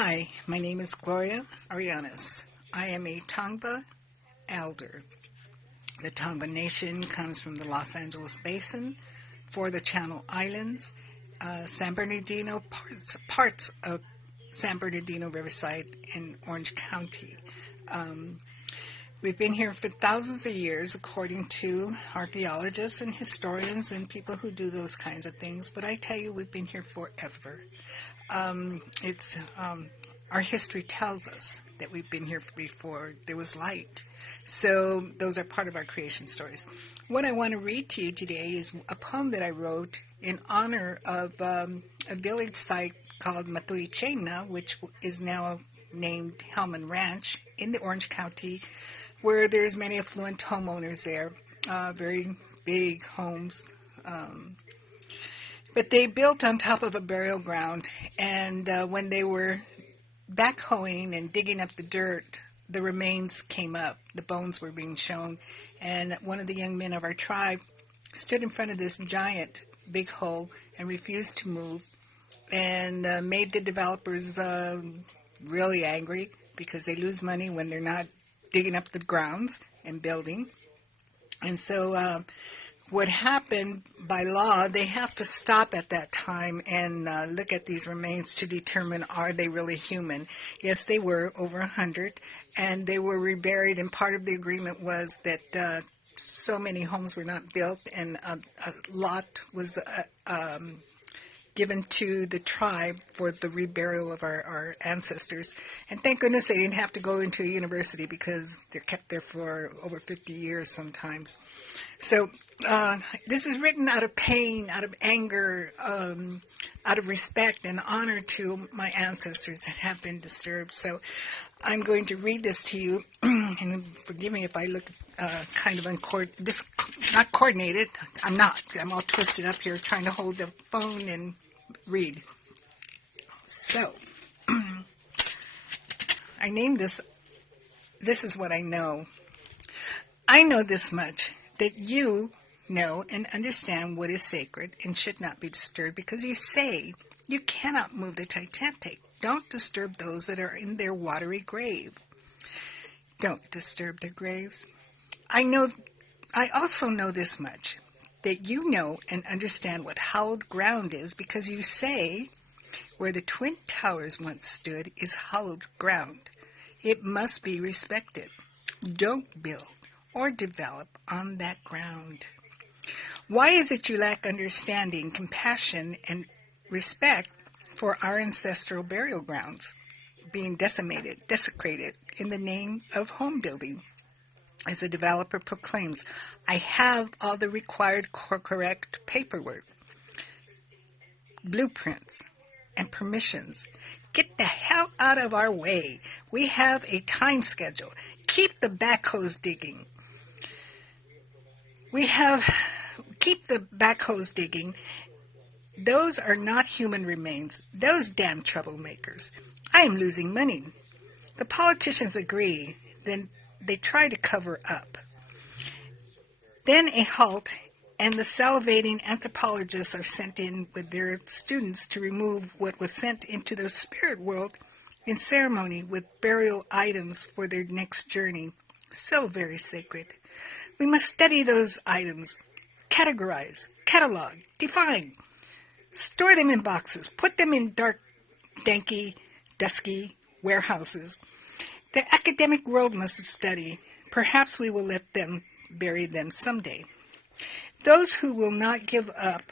Hi, my name is Gloria Arellanes. I am a Tongva elder. The Tongva Nation comes from the Los Angeles Basin, for the Channel Islands, San Bernardino, parts of San Bernardino, Riverside, and Orange County. We've been here for thousands of years, according to archaeologists and historians and people who do those kinds of things, but I tell you, we've been here forever. Our history tells us that we've been here before there was light. So those are part of our creation stories. What I want to read to you today is a poem that I wrote in honor of a village site called Matuichena, which is now named Hellman Ranch in the Orange County, where there's many affluent homeowners there, very big homes. But they built on top of a burial ground, and when they were backhoeing and digging up the dirt, the remains came up. The bones were being shown, and one of the young men of our tribe stood in front of this giant big hole and refused to move, and made the developers really angry because they lose money when they're not digging up the grounds and building. And so what happened by law, they have to stop at that time and look at these remains to determine, are they really human? Yes, they were, over 100, and they were reburied, and part of the agreement was that so many homes were not built, and a lot was given to the tribe for the reburial of our ancestors. And thank goodness they didn't have to go into a university, because they're kept there for over 50 years sometimes. So this is written out of pain, out of anger, out of respect and honor to my ancestors that have been disturbed. So I'm going to read this to you, and forgive me if I look kind of not coordinated. I'm not. I'm all twisted up here trying to hold the phone and read. So I named this is what I know. I know this much, that you know and understand what is sacred and should not be disturbed, because you say you cannot move the Titanic. Don't disturb those that are in their watery grave. Don't disturb their graves. I also know this much, that you know and understand what hallowed ground is, because you say where the Twin Towers once stood is hallowed ground. It must be respected. Don't build or develop on that ground. Why is it you lack understanding, compassion, and respect for our ancestral burial grounds being desecrated in the name of home building? As a developer proclaims, I have all the required correct paperwork, blueprints, and permissions. Get the hell out of our way. We have a time schedule. Keep the backhoes digging. Keep the backhoes digging. Those are not human remains. Those damn troublemakers. I am losing money. The politicians agree. Then they try to cover up. Then a halt, and the salivating anthropologists are sent in with their students to remove what was sent into the spirit world in ceremony with burial items for their next journey. So very sacred. We must study those items, categorize, catalog, define, store them in boxes, put them in dark, danky, dusky warehouses. The academic world must study. Perhaps we will let them bury them someday. Those who will not give up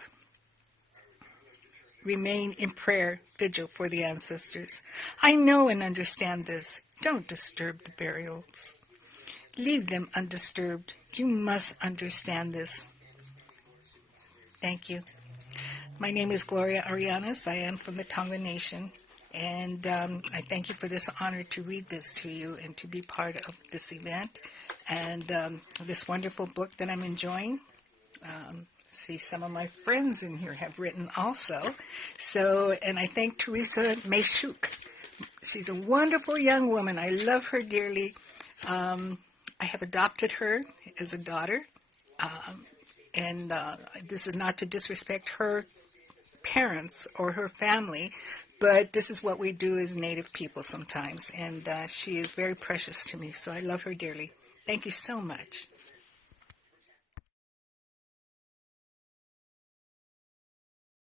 remain in prayer vigil for the ancestors. I know and understand this. Don't disturb the burials. Leave them undisturbed. You must understand this. Thank you. My name is Gloria Arellanes. I am from the Tongva Nation. And I thank you for this honor to read this to you and to be part of this event and this wonderful book that I'm enjoying. See, some of my friends in here have written also. And I thank Teresa Mei Chuc. She's a wonderful young woman. I love her dearly. I have adopted her as a daughter. And this is not to disrespect her parents or her family, but this is what we do as Native people sometimes, and she is very precious to me, so I love her dearly. Thank you so much.